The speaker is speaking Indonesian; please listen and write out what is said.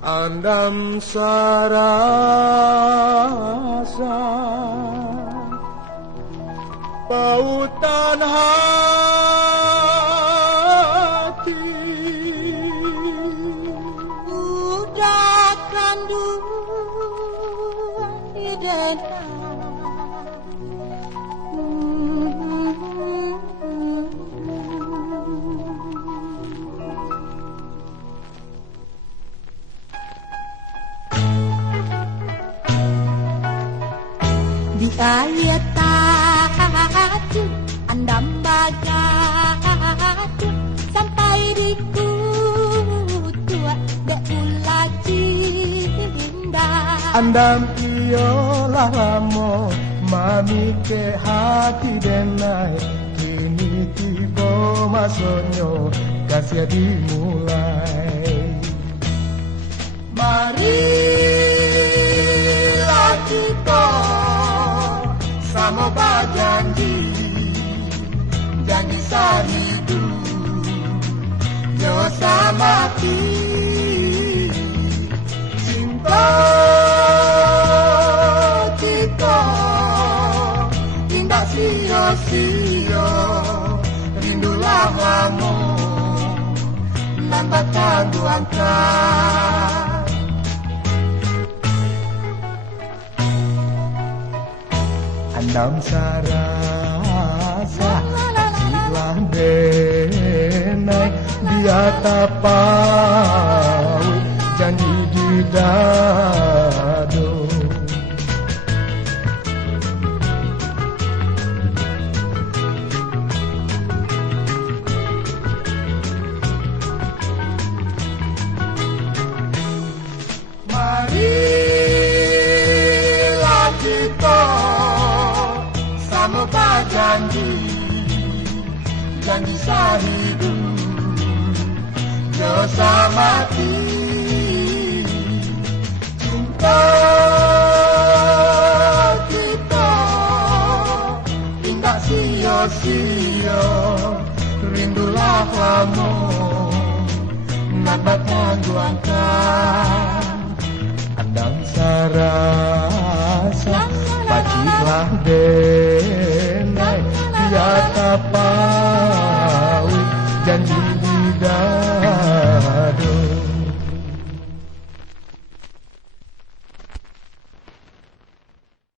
Andam sarasa pautan hati udah kandungan di dana di ayat tatu andam bagatu sampai di kutua dak pula cinda andam iyolah lamo mami ke hati denai kini tiba masonyo kasih dimulai marilah kita sama berjanji janji sahidu yo sama cinta kita tidak sia-sia rindulah kamu lambat tangguhkan andam sarasa silah denai dia tapau janji di dado marilah kita sama berjanji janji sahidu dosa mati cinta kita tidak sia-sia rindulah kamu nampak tangguhkan andam sarasa pacilah denai dia tapau